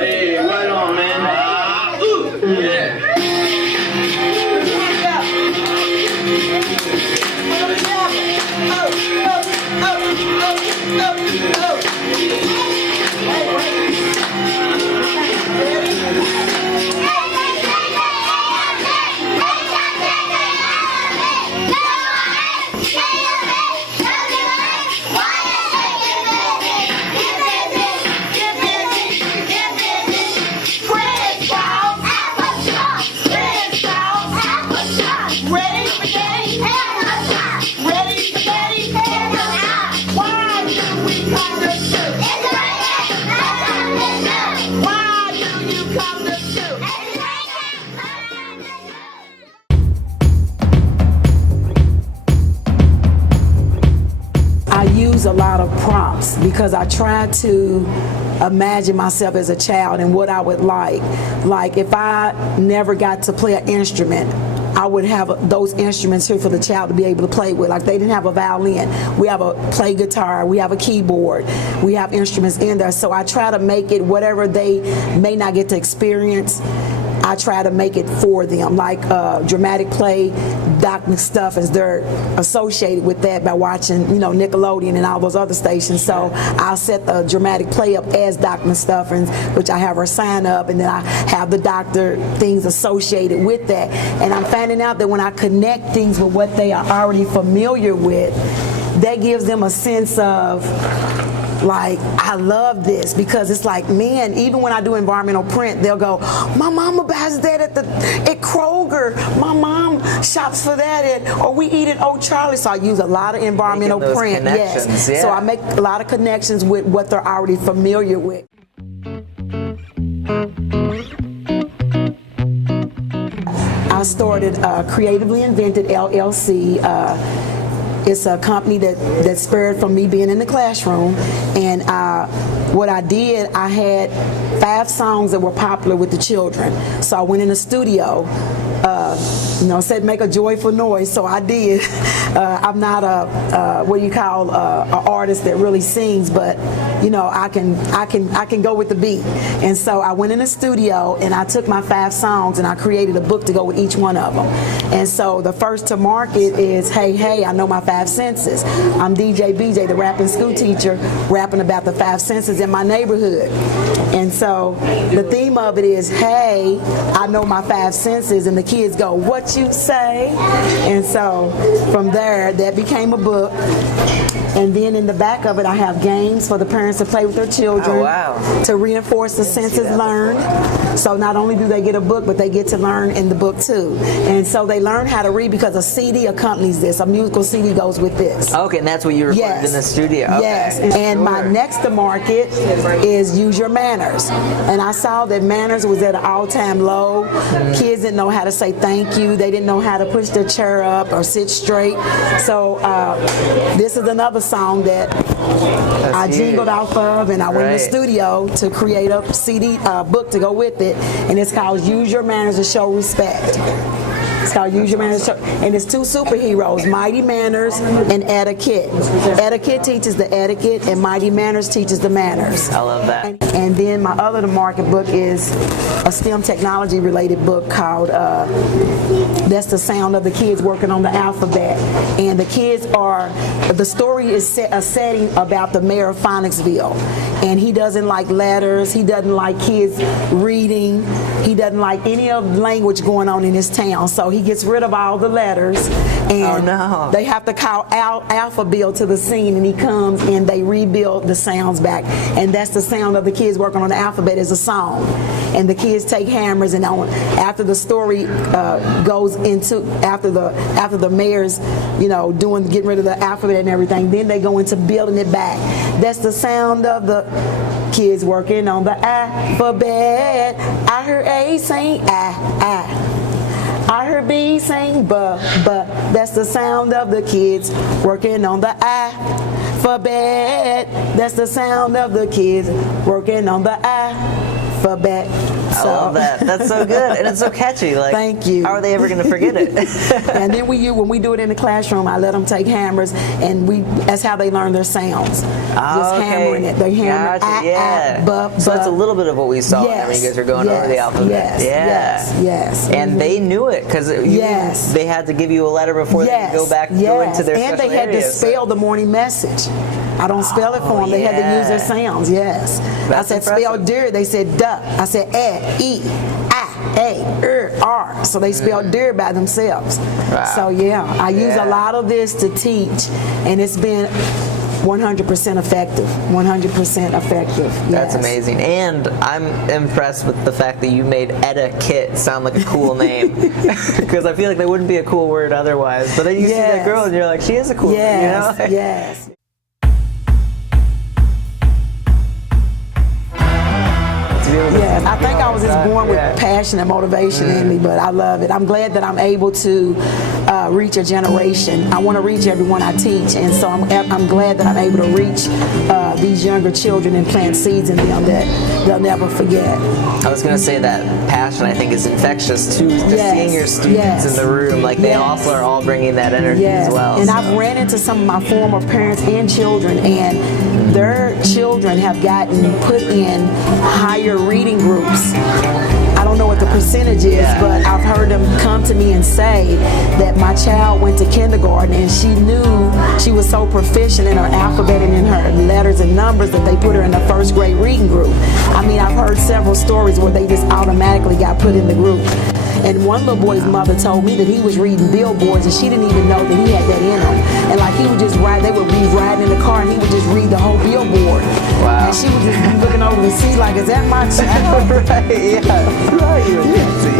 Hey, right on, man. Yeah. A lot of prompts because I try to imagine myself as a child and what I would like. Like if I never got to play an instrument, I would have those instruments here for the child to be able to play with. Like they didn't have a violin. We have a play guitar, we have a keyboard, we have instruments in there. So I try to make it whatever they may not get to experience, I try to make it for them. Like dramatic play, Doc McStuffins, they're associated with that by watching, Nickelodeon and all those other stations. So I'll set the dramatic play up as Doc McStuffins, which I have her sign up, and then I have the doctor things associated with that. And I'm finding out that when I connect things with what they are already familiar with, that gives them a sense of, like, I love this, because it's like, man, even when I do environmental print, they'll go, my mama buys that at Kroger, my mom shops for that or we eat at Old Charlie. So I use a lot of environmental print. Yes. Yeah. So I make a lot of connections with what they're already familiar with. I started Creatively Invented LLC. It's a company that spurred from me being in the classroom, and what I did, I had 5 songs that were popular with the children. So I went in the studio, said make a joyful noise. So I did. I'm not a what you call an artist that really sings, but I can go with the beat. And so I went in the studio and I took my 5 songs and I created a book to go with each one of them. And so the first to market is Hey Hey, I Know My 5 Senses. I'm DJ BJ, the rapping school teacher, rapping about the 5 senses in my neighborhood. And so the theme of it is, hey, I know my 5 senses, and the kids go, what you say? And so from there, that became a book. And then in the back of it, I have games for the parents to play with their children to reinforce the senses learned. So not only do they get a book, but they get to learn in the book too. And so they learn how to read because a CD accompanies this. A musical CD goes with this. Okay, and that's what you recorded in the studio. Okay. Yes, and my next to market is Use Your Manners. And I saw that manners was at an all-time low. Kids didn't know how to say thank you. They didn't know how to push their chair up or sit straight. So this is another song that I jingled off of, and I went in the studio to create a CD book to go with it, and it's called Use Your Manners to Show Respect. It's called Use Your Manners, and it's 2 superheroes, Mighty Manners and Etiquette. Etiquette teaches the etiquette, and Mighty Manners teaches the manners. I love that. And then my other market book is a STEM technology related book called That's the Sound of the Kids Working on the Alphabet. And the story is a setting about the mayor of Phoenixville. And he doesn't like letters, he doesn't like kids reading, he doesn't like any of the language going on in his town. So he gets rid of all the letters, and they have to call Alphaville to the scene, and he comes and they rebuild the sounds back. And that's the sound of the kids working on the alphabet is a song. And the kids take hammers, and after the story goes into after the mayor's getting rid of the alphabet and everything, then they go into building it back. That's the sound of the kids working on the alphabet. I heard A saying I heard B saying buh. That's the sound of the kids working on the alphabet. That's the sound of the kids working on the alphabet. I love that. That's so good, and it's so catchy. Like, thank you. How are they ever going to forget it? And then when we do it in the classroom, I let them take hammers, and that's how they learn their sounds. Just hammering it. They hammer So that's a little bit of what we saw when you guys were going over the alphabet. Yes. And they knew it because they had to give you a letter before they could go into their and they had to spell the morning message. I don't spell it for them. They had to use their sounds. Yes. I said spell deer. They said duck. I said e, I, a, r. So they spelled deer by themselves. Wow. So I use a lot of this to teach, and it's been 100% effective. 100% effective. Yes. That's amazing. And I'm impressed with the fact that you made etiquette sound like a cool name. Because I feel like that wouldn't be a cool word otherwise. But then you see that girl and you're like, she is a cool name, you know? Yes. Yes, I think I was just born with passion and motivation in me, but I love it. I'm glad that I'm able to reach a generation. I want to reach everyone I teach, and so I'm glad that I'm able to reach these younger children and plant seeds in them that they'll never forget. I was going to say that passion, I think, is infectious too. Just seeing your students in the room, like they also are all bringing that energy as well. And I've ran into some of my former parents and children, and their children have gotten put in higher reading groups. I don't know what the percentage is, but I've heard them come to me and say that my child went to kindergarten and she knew she was so proficient in her alphabet and in her letters and numbers that they put her in the first grade reading group. I mean, I've heard several stories where they just automatically got put in the group. And one little boy's mother told me that he was reading billboards and she didn't even know that he had that in him. And like he would just ride, they would be riding in the car and he would just read the whole billboard. And she would just be looking over to see like, is that my child? Right, yeah. Right, you would see.